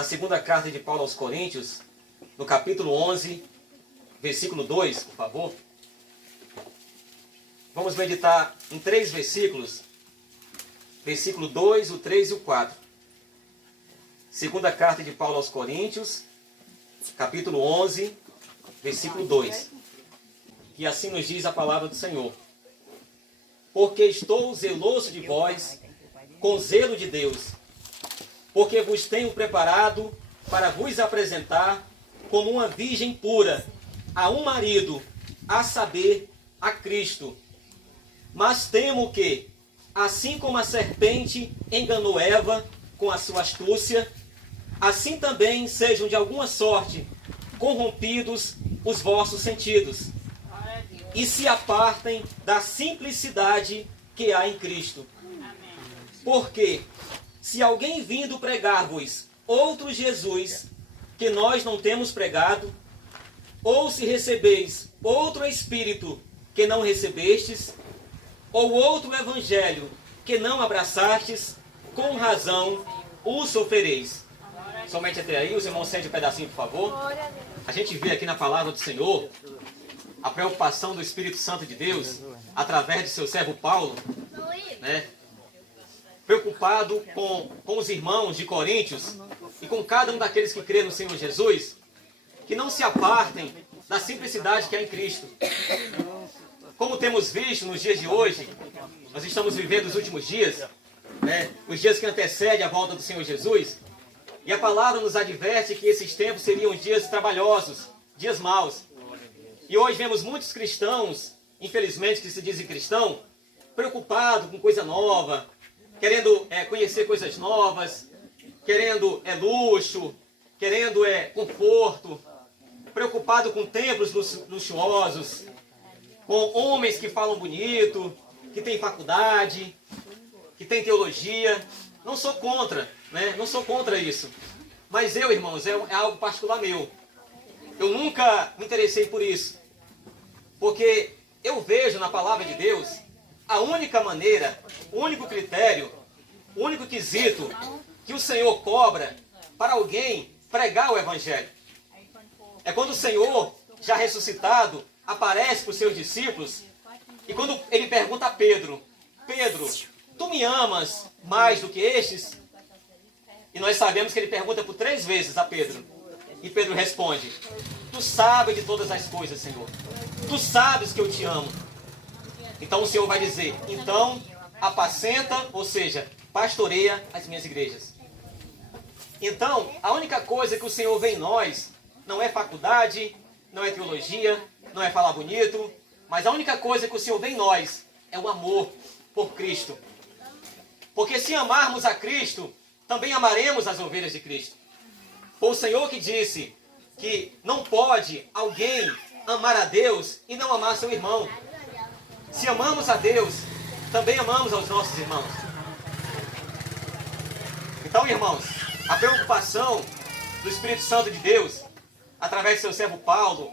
na segunda carta de Paulo aos Coríntios, no capítulo 11, versículo 2, por favor. Vamos meditar em 3 versículos. Versículo 2, o 3 e o 4. Segunda carta de Paulo aos Coríntios, capítulo 11, versículo 2. E assim nos diz a palavra do Senhor. Porque estou zeloso de vós, com zelo de Deus, porque vos tenho preparado para vos apresentar como uma virgem pura a um marido, a saber, a Cristo. Mas temo que, assim como a serpente enganou Eva com a sua astúcia, assim também sejam de alguma sorte corrompidos os vossos sentidos, e se apartem da simplicidade que há em Cristo. Porque, se alguém vindo pregar-vos outro Jesus, que nós não temos pregado, ou se recebeis outro Espírito que não recebestes, ou outro Evangelho que não abraçastes, com razão o sofrereis. Somente até aí, os irmãos cedem um pedacinho, por favor. A gente vê aqui na palavra do Senhor a preocupação do Espírito Santo de Deus, através de seu servo Paulo, né? Preocupado com os irmãos de Coríntios e com cada um daqueles que crê no Senhor Jesus, que não se apartem da simplicidade que há em Cristo. Como temos visto nos dias de hoje, nós estamos vivendo os últimos dias, né? Os dias que antecedem a volta do Senhor Jesus, e a palavra nos adverte que esses tempos seriam dias trabalhosos, dias maus. E hoje vemos muitos cristãos, infelizmente, que se dizem cristão, preocupados com coisa nova, querendo conhecer coisas novas, querendo luxo, querendo conforto, preocupado com templos luxuosos, com homens que falam bonito, que têm faculdade, que têm teologia. Não sou contra, né? Não sou contra isso. Mas eu, irmãos, é algo particular meu. Eu nunca me interessei por isso. Porque eu vejo na palavra de Deus a única maneira, o único critério, o único quesito que o Senhor cobra para alguém pregar o Evangelho. É quando o Senhor, já ressuscitado, aparece para os seus discípulos e quando ele pergunta a Pedro: Pedro, tu me amas mais do que estes? E nós sabemos que ele pergunta por 3 vezes a Pedro. E Pedro responde: tu sabes de todas as coisas, Senhor. Tu sabes que eu te amo. Então o Senhor vai dizer: então apacenta, ou seja, pastoreia as minhas igrejas. Então, a única coisa que o Senhor vê em nós não é faculdade, não é teologia, não é falar bonito, mas a única coisa que o Senhor vê em nós é o amor por Cristo. Porque se amarmos a Cristo, também amaremos as ovelhas de Cristo. Foi o Senhor que disse que não pode alguém amar a Deus e não amar seu irmão. Se amamos a Deus, também amamos aos nossos irmãos. Então, irmãos, a preocupação do Espírito Santo de Deus, através de seu servo Paulo,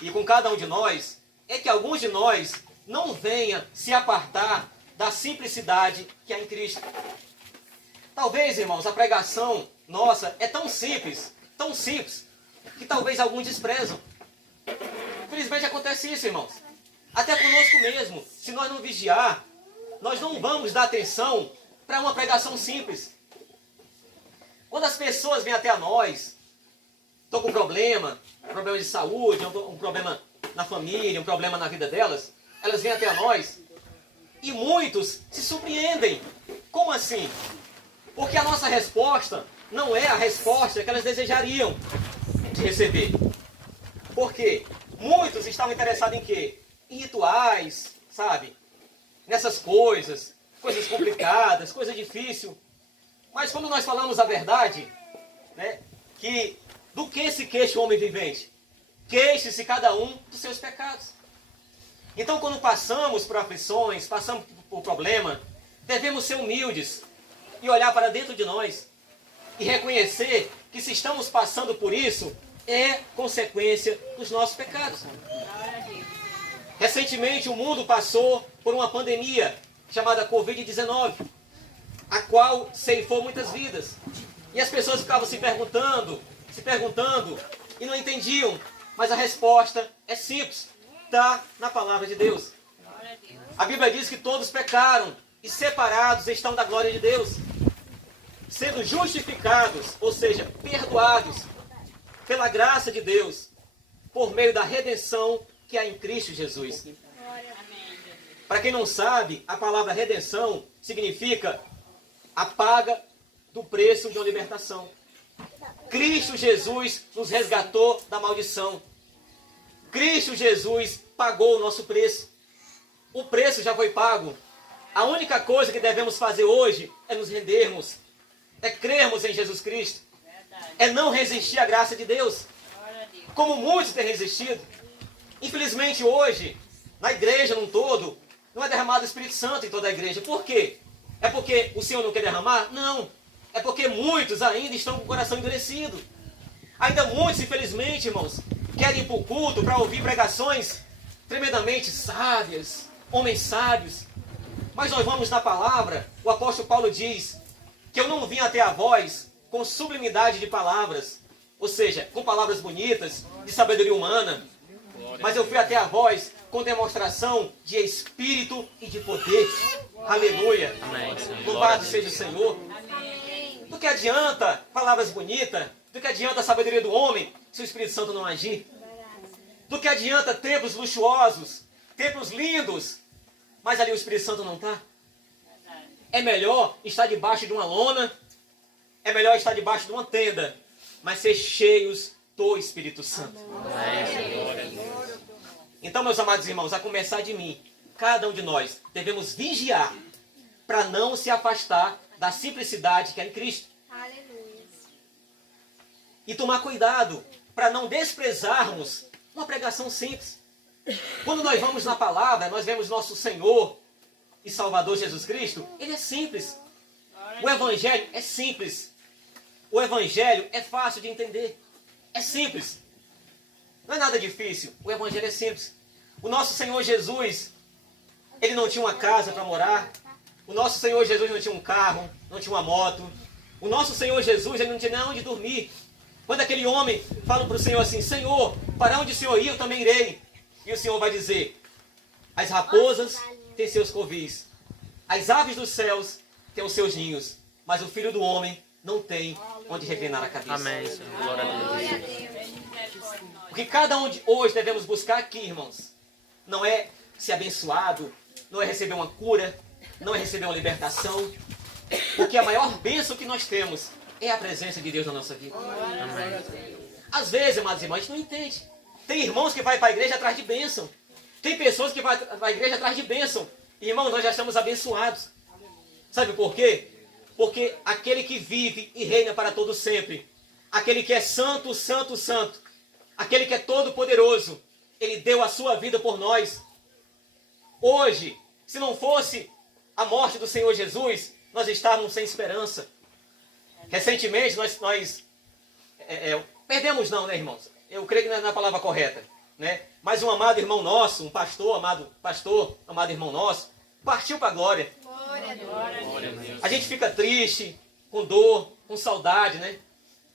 e com cada um de nós, é que alguns de nós não venham se apartar da simplicidade que há em Cristo. Talvez, irmãos, a pregação nossa é tão simples, que talvez alguns desprezam. Infelizmente acontece isso, irmãos. Até conosco mesmo, se nós não vigiar, nós não vamos dar atenção para uma pregação simples. Quando as pessoas vêm até a nós, estão com problema de saúde, um problema na família, um problema na vida delas, elas vêm até a nós e muitos se surpreendem. Como assim? Porque a nossa resposta não é a resposta que elas desejariam de receber. Por quê? Muitos estavam interessados em quê? Em rituais, sabe? Nessas coisas complicadas, coisa difícil. Mas quando nós falamos a verdade, né, que do que se queixa o homem vivente? Queixe-se cada um dos seus pecados. Então, quando passamos por aflições, passamos por problema, devemos ser humildes e olhar para dentro de nós e reconhecer que se estamos passando por isso, é consequência dos nossos pecados. Recentemente o mundo passou por uma pandemia chamada Covid-19, a qual ceifou muitas vidas. E as pessoas ficavam se perguntando, e não entendiam. Mas a resposta é simples, está na palavra de Deus. A Bíblia diz que todos pecaram e separados estão da glória de Deus, sendo justificados, ou seja, perdoados pela graça de Deus, por meio da redenção que há em Cristo Jesus. Para quem não sabe, a palavra redenção significa a paga do preço de uma libertação. Cristo Jesus nos resgatou da maldição. Cristo Jesus pagou o nosso preço. O preço já foi pago. A única coisa que devemos fazer hoje é nos rendermos, é crermos em Jesus Cristo, é não resistir à graça de Deus, como muitos têm resistido. Infelizmente hoje, na igreja num todo, não é derramado o Espírito Santo em toda a igreja. Por quê? É porque o Senhor não quer derramar? Não. É porque muitos ainda estão com o coração endurecido. Ainda muitos, infelizmente, irmãos, querem ir para o culto para ouvir pregações tremendamente sábias, homens sábios. Mas nós vamos na palavra, o apóstolo Paulo diz que eu não vim até a vós com sublimidade de palavras, ou seja, com palavras bonitas, de sabedoria humana, mas eu fui até a vós com demonstração de espírito e de poder. Aleluia. Amém. Louvado seja o Senhor. Do que adianta palavras bonitas? Do que adianta a sabedoria do homem se o Espírito Santo não agir? Do que adianta templos luxuosos, templos lindos, mas ali o Espírito Santo não está? É melhor estar debaixo de uma lona, é melhor estar debaixo de uma tenda, mas ser cheios do Espírito Santo. Então, meus amados irmãos, a começar de mim, cada um de nós devemos vigiar para não se afastar da simplicidade que é em Cristo. Aleluia. E tomar cuidado para não desprezarmos uma pregação simples. Quando nós vamos na palavra, nós vemos nosso Senhor e Salvador Jesus Cristo, ele é simples. O Evangelho é simples. O Evangelho é fácil de entender. É simples. Não é nada difícil. O Evangelho é simples. O nosso Senhor Jesus, ele não tinha uma casa para morar. O nosso Senhor Jesus não tinha um carro, não tinha uma moto. O nosso Senhor Jesus, ele não tinha nem onde dormir. Quando aquele homem fala para o Senhor assim, Senhor, para onde o Senhor ir, eu também irei. E o Senhor vai dizer, as raposas têm seus covis, as aves dos céus têm os seus ninhos, mas o Filho do Homem não tem onde reclinar a cabeça. Amém, Senhor. Glória a Deus. O que cada um de hoje devemos buscar aqui, irmãos, não é ser abençoado, não é receber uma cura, não é receber uma libertação, porque a maior bênção que nós temos é a presença de Deus na nossa vida. Amém. Às vezes, amados irmãos, a gente não entende. Tem irmãos que vai para a igreja atrás de bênção. Tem pessoas que vai para a igreja atrás de bênção. Irmãos, nós já estamos abençoados. Sabe por quê? Porque aquele que vive e reina para todo sempre, aquele que é santo, santo, santo, aquele que é todo poderoso, ele deu a sua vida por nós. Hoje, se não fosse a morte do Senhor Jesus, nós estávamos sem esperança. Recentemente, nós perdemos não, né, irmãos? Eu creio que não é a palavra correta, né? Mas um amado irmão nosso, um pastor, amado irmão nosso, partiu para a glória. Glória a Deus. A gente fica triste, com dor, com saudade, né?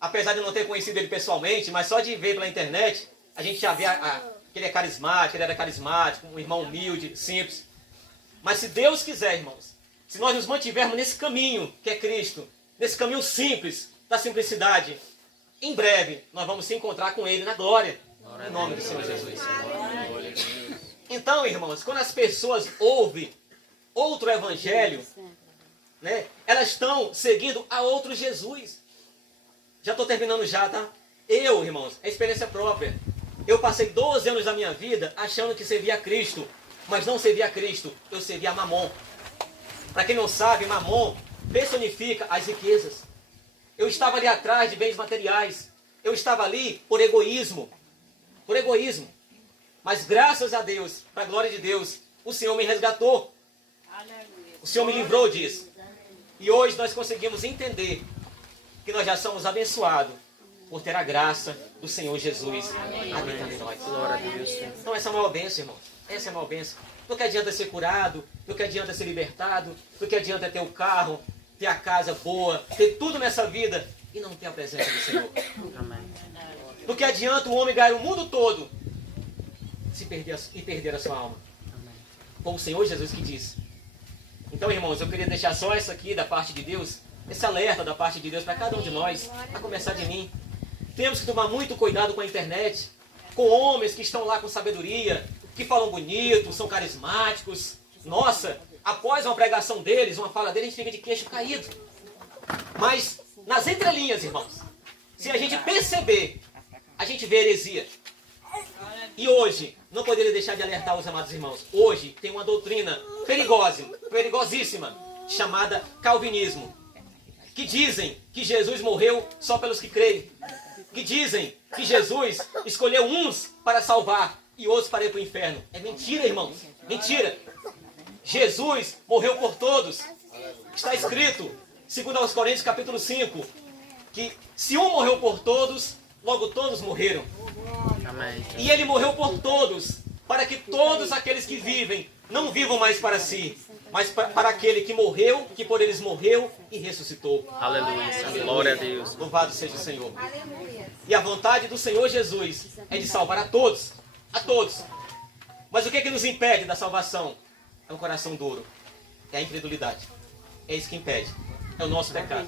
Apesar de não ter conhecido ele pessoalmente, mas só de ver pela internet, a gente já vê que ele é carismático, ele era carismático, um irmão humilde, simples. Mas se Deus quiser, irmãos, se nós nos mantivermos nesse caminho que é Cristo, nesse caminho simples, da simplicidade, em breve nós vamos se encontrar com Ele na glória, em nome do Senhor Jesus. Então, irmãos, quando as pessoas ouvem outro evangelho, né, elas estão seguindo a outro Jesus. Já estou terminando já, tá? Eu, irmãos, é experiência própria. Eu passei 12 anos da minha vida achando que servia a Cristo, mas não servia a Cristo, eu servia a Mamon. Para quem não sabe, Mamon personifica as riquezas. Eu estava ali atrás de bens materiais. Eu estava ali por egoísmo. Por egoísmo. Mas graças a Deus, para a glória de Deus, o Senhor me resgatou. O Senhor me livrou disso. E hoje nós conseguimos entender que nós já somos abençoados por ter a graça do Senhor Jesus habitando em nós. Glória a Deus. Então essa é a maior bênção, irmão. Essa é a maior bênção. Do que adianta ser curado, do que adianta ser libertado, do que adianta ter o carro, ter a casa boa, ter tudo nessa vida e não ter a presença do Senhor? Amém. Do que adianta o homem ganhar o mundo todo se perder a sua alma? Amém. Foi o Senhor Jesus que disse. Então, irmãos, eu queria deixar só isso aqui da parte de Deus, esse alerta da parte de Deus para cada um de nós, a começar de mim. Temos que tomar muito cuidado com a internet, com homens que estão lá com sabedoria, que falam bonito, são carismáticos. Nossa, após uma pregação deles, uma fala deles, a gente fica de queixo caído. Mas, nas entrelinhas, irmãos, se a gente perceber, a gente vê heresia. E hoje, não poderia deixar de alertar os amados irmãos. Hoje tem uma doutrina perigosíssima, chamada calvinismo. Que dizem que Jesus morreu só pelos que creem. Que dizem que Jesus escolheu uns para salvar e outros para ir para o inferno. É mentira, irmãos. Mentira. Jesus morreu por todos. Está escrito, 2 Coríntios capítulo 5, que se um morreu por todos, logo todos morreram. Amém. E ele morreu por todos, para que todos aqueles que vivem não vivam mais para si, mas para aquele que morreu, que por eles morreu e ressuscitou. Aleluia. Glória a Deus. Louvado seja o Senhor. Aleluia. E a vontade do Senhor Jesus é de salvar a todos. A todos. Mas o que é que nos impede da salvação? É um coração duro. É a incredulidade. É isso que impede. É o nosso pecado.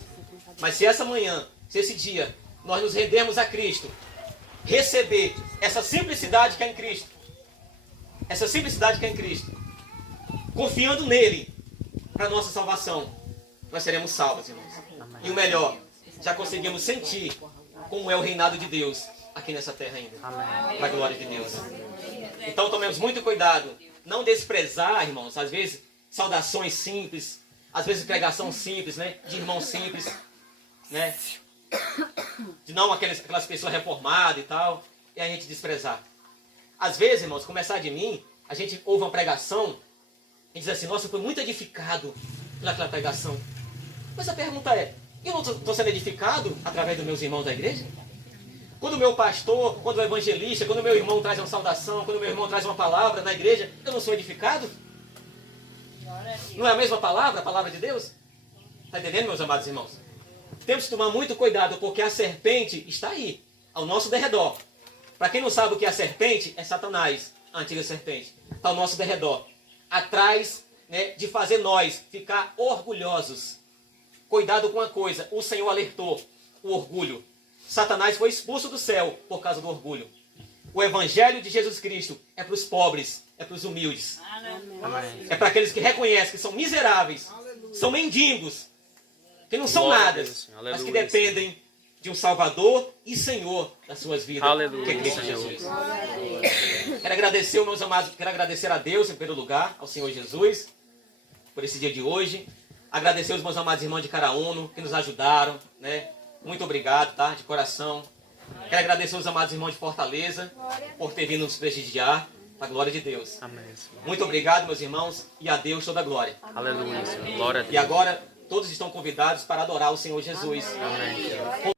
Mas se essa manhã, se esse dia, nós nos rendermos a Cristo, receber essa simplicidade que é em Cristo, essa simplicidade que é em Cristo, confiando nele para a nossa salvação, nós seremos salvos, irmãos. E o melhor, já conseguimos sentir como é o reinado de Deus aqui nessa terra ainda. Amém. Para a glória de Deus. Então tomemos muito cuidado. Não desprezar, irmãos, às vezes saudações simples, às vezes pregação simples, né? De irmão simples, né? De não aquelas pessoas reformadas e tal, e a gente desprezar. Às vezes, irmãos, começar de mim, a gente ouve uma pregação e diz assim, nossa, eu fui muito edificado pelaquela pregação. Mas a pergunta é, eu não estou sendo edificado através dos meus irmãos da igreja? Quando o meu pastor, quando o evangelista, quando o meu irmão traz uma saudação, quando o meu irmão traz uma palavra na igreja, eu não sou edificado? Não é a mesma palavra, a palavra de Deus? Está entendendo, meus amados irmãos? Temos que tomar muito cuidado, porque a serpente está aí, ao nosso derredor. Para quem não sabe o que é a serpente, é Satanás, a antiga serpente. Está ao nosso derredor. Atrás, né, de fazer nós ficar orgulhosos. Cuidado com uma coisa, o Senhor alertou, o orgulho. Satanás foi expulso do céu por causa do orgulho. O evangelho de Jesus Cristo é para os pobres, é para os humildes. Amém. É para aqueles que reconhecem que são miseráveis, são mendigos, que não são Glória a nada, Deus, Senhor. mas que Aleluia, dependem de um Salvador e Senhor das suas vidas, Aleluia, que é Cristo Senhor. Jesus. Quero agradecer, meus amados, quero agradecer a Deus em primeiro lugar, ao Senhor Jesus, por esse dia de hoje. Agradecer os meus amados irmãos de Caraúno, que nos ajudaram, né? Muito obrigado, tá? De coração. Quero agradecer os amados irmãos de Fortaleza, por ter vindo nos prestigiar, para a glória de Deus. Amém, Senhor. Muito obrigado, meus irmãos, e a Deus toda a glória. Aleluia, Senhor. Glória a E Deus. agora, todos estão convidados para adorar o Senhor Jesus. Amém, Senhor.